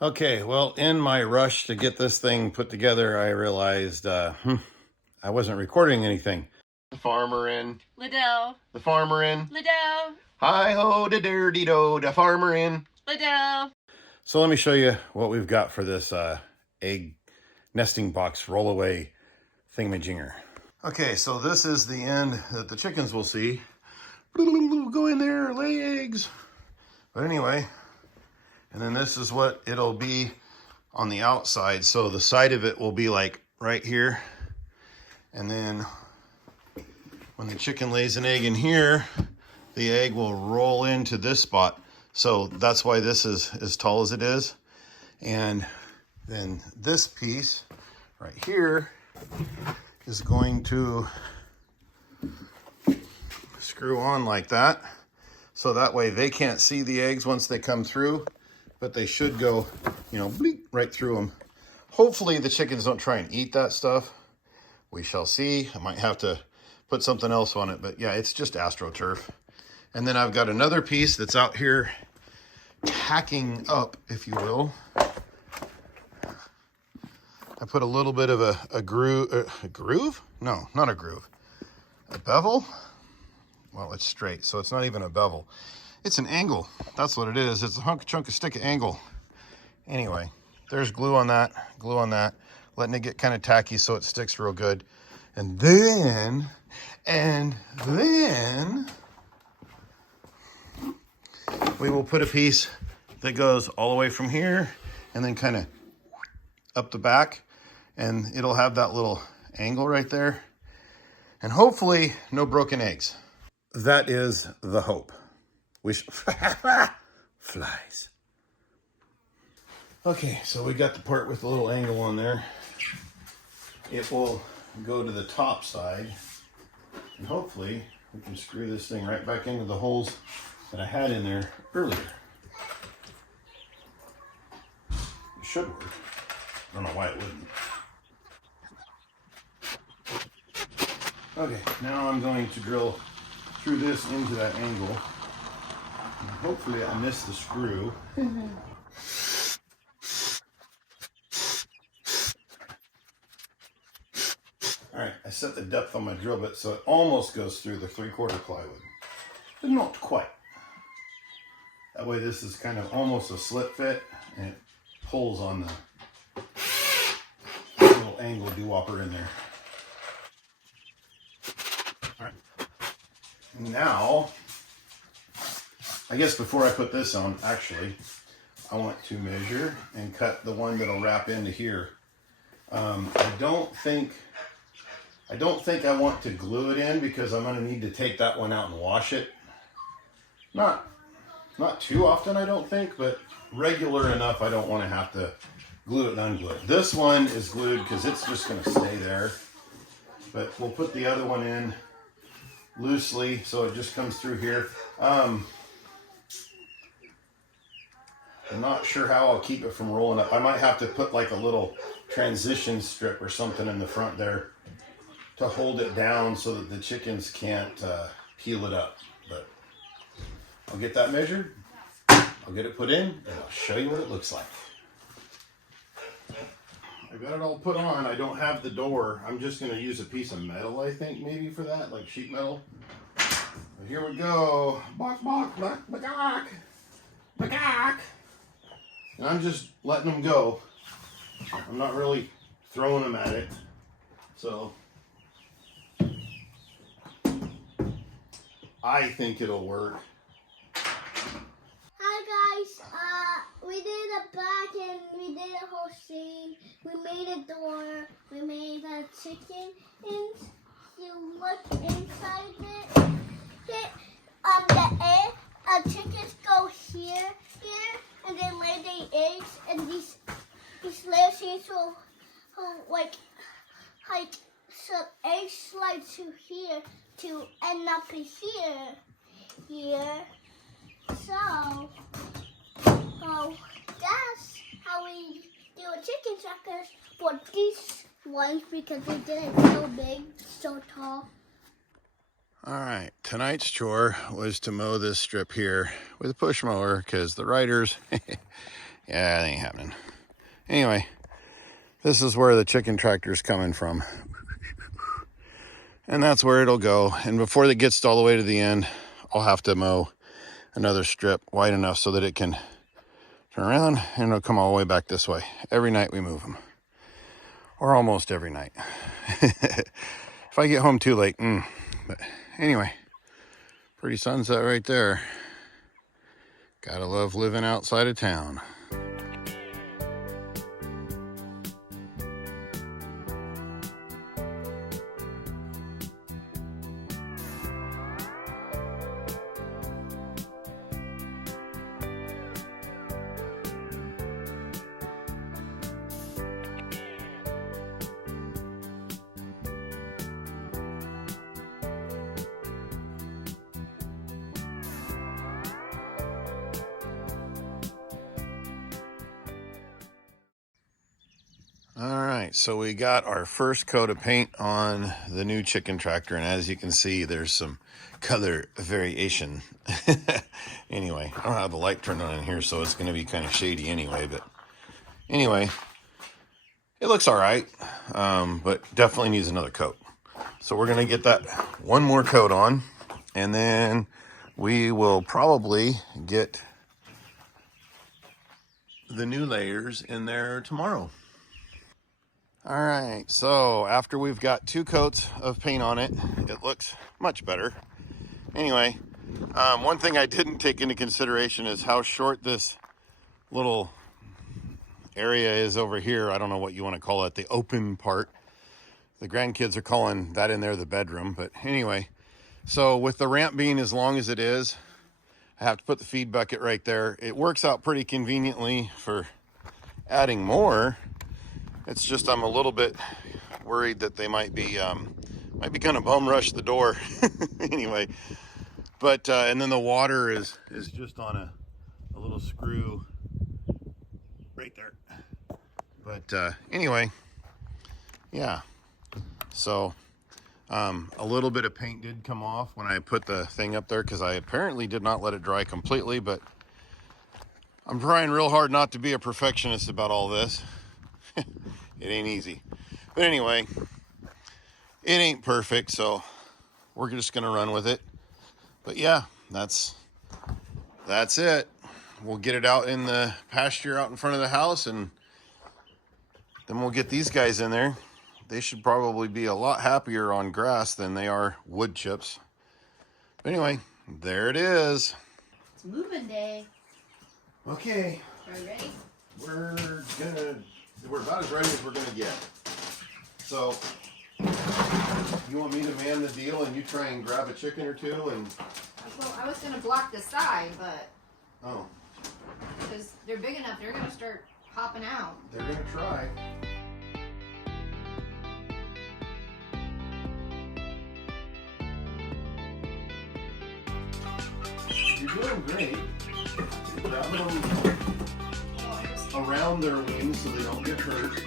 Okay, well, in my rush to get this thing put together, I realized I wasn't recording anything. The farmer in. Liddell. The farmer in. Liddell. Hi-ho, da dirty do, the farmer in. Liddell. So let me show you what we've got for this egg nesting box rollaway thingamajinger. Okay, so this is the end that the chickens will see. Go in there, lay eggs. But anyway, and then this is what it'll be on the outside. So the side of it will be like right here. And then when the chicken lays an egg in here, the egg will roll into this spot. So that's why this is as tall as it is. And then this piece right here is going to screw on like that. So that way they can't see the eggs once they come through, but they should go, bleep, right through them. Hopefully the chickens don't try and eat that stuff. We shall see. I might have to put something else on it, but yeah, it's just AstroTurf. And then I've got another piece that's out here tacking up, if you will. I put a little bit of a groove? No, not a groove. A bevel? Well, it's straight, so it's not even a bevel. It's an angle. That's what it is. It's a chunk of stick of angle. Anyway, there's glue on that, letting it get kind of tacky so it sticks real good. And then we will put a piece that goes all the way from here and then kind of up the back, and it'll have that little angle right there. And hopefully no broken eggs. That is the hope. Flies. Okay, so we got the part with the little angle on there. It will go to the top side, and hopefully we can screw this thing right back into the holes that I had in there earlier. It should work. I don't know why it wouldn't. Okay, now I'm going to drill through this into that angle. And hopefully I missed the screw. All right, I set the depth on my drill bit so it almost goes through the 3/4 plywood, but not quite. That way this is kind of almost a slip fit, and it pulls on the little angle dewopper in there. All right. Now, I guess before I put this on, actually, I want to measure and cut the one that'll wrap into here. I don't think I want to glue it in because I'm going to need to take that one out and wash it. Not too often, I don't think, but regular enough I don't want to have to glue it and unglue it. This one is glued because it's just going to stay there. But we'll put the other one in loosely so it just comes through here. I'm not sure how I'll keep it from rolling up. I might have to put like a little transition strip or something in the front there to hold it down so that the chickens can't peel it up. But I'll get that measured, I'll get it put in, and I'll show you what it looks like. I got it all put on. I don't have the door. I'm just going to use a piece of metal, I think, maybe for that, like sheet metal. But here we go. Bok, bok, bok, bok, bok. And I'm just letting them go. I'm not really throwing them at it. So I think it'll work. Hi guys, we did a back and we did a whole scene. We made a door, we made a chicken, and you look inside it. The chickens go here, and they lay their eggs, and these little things will like some eggs slide to here to end up in here. So, that's how we do a chicken suckers for these ones because they did it so big, so tall. All right, tonight's chore was to mow this strip here with a push mower because the riders, Yeah, that ain't happening. Anyway, this is where the chicken tractor's coming from. And that's where it'll go. And before it gets all the way to the end, I'll have to mow another strip wide enough so that it can turn around and it'll come all the way back this way. Every night we move them. Or almost every night. If I get home too late. But anyway, pretty sunset right there. Gotta love living outside of town. All right, so we got our first coat of paint on the new chicken tractor, and as you can see, there's some color variation. Anyway, I don't have the light turned on in here, so it's going to be kind of shady anyway, but anyway, it looks all right, but definitely needs another coat. So we're going to get that one more coat on, and then we will probably get the new layers in there tomorrow. All right, so after we've got 2 coats of paint on it, it looks much better. Anyway, one thing I didn't take into consideration is how short this little area is over here. I don't know what you want to call it, the open part. The grandkids are calling that in there the bedroom, but anyway. So with the ramp being as long as it is, I have to put the feed bucket right there. It works out pretty conveniently for adding more. It's just I'm a little bit worried that they might be kind of bum rush the door. Anyway, but and then the water is just on a little screw right there. But anyway, yeah. So a little bit of paint did come off when I put the thing up there because I apparently did not let it dry completely, but I'm trying real hard not to be a perfectionist about all this. It ain't easy. But anyway, it ain't perfect, so we're just gonna run with it. But yeah, that's it. We'll get it out in the pasture out in front of the house, and then we'll get these guys in there. They should probably be a lot happier on grass than they are wood chips. But anyway, there it is. It's moving day. Okay. Are you ready? We're about as ready as we're gonna get. So, you want me to man the deal and you try and grab a chicken or two and... Well, I was going to block the side, but... Oh. Because they're big enough, they're going to start hopping out. They're gonna try. You're doing great. You're grabbing them around their wings so they don't get hurt.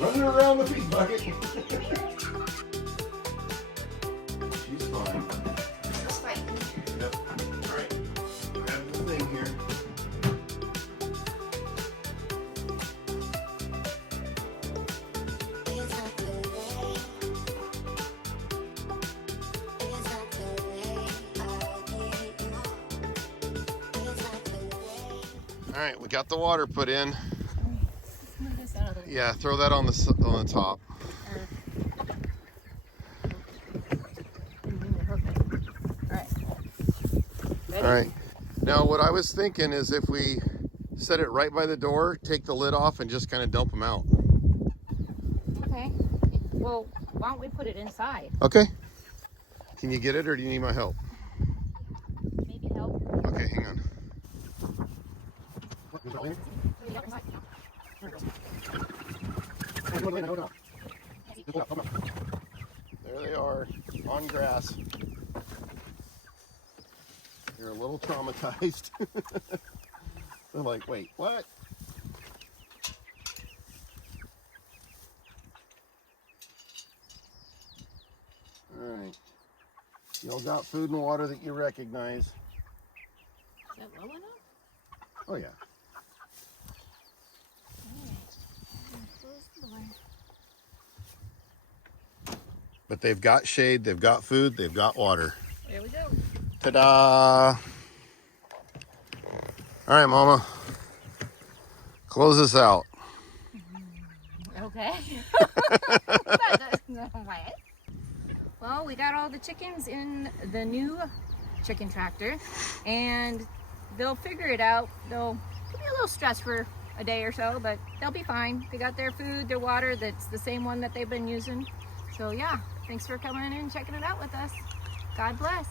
Running around the feed bucket. She's fine. Just fighting. Yep. All right. Grab the thing here. All right, we got the water put in. Yeah, throw that on the top. All right. Now, what I was thinking is if we set it right by the door, take the lid off, and just kind of dump them out. Okay. Well, why don't we put it inside? Okay. Can you get it, or do you need my help? Maybe help. Okay, hang on. There they are, on grass. They're a little traumatized. They're like, wait, what? All right. Y'all got food and water that you recognize. Is that low enough? Oh, yeah. but they've got shade, they've got food, they've got water. There we go. Ta-da! All right, Mama. Close this out. Okay. Well, we got all the chickens in the new chicken tractor, and they'll figure it out. They'll be a little stressed for a day or so, but they'll be fine. They got their food, their water, that's the same one that they've been using. So yeah, thanks for coming in and checking it out with us. God bless.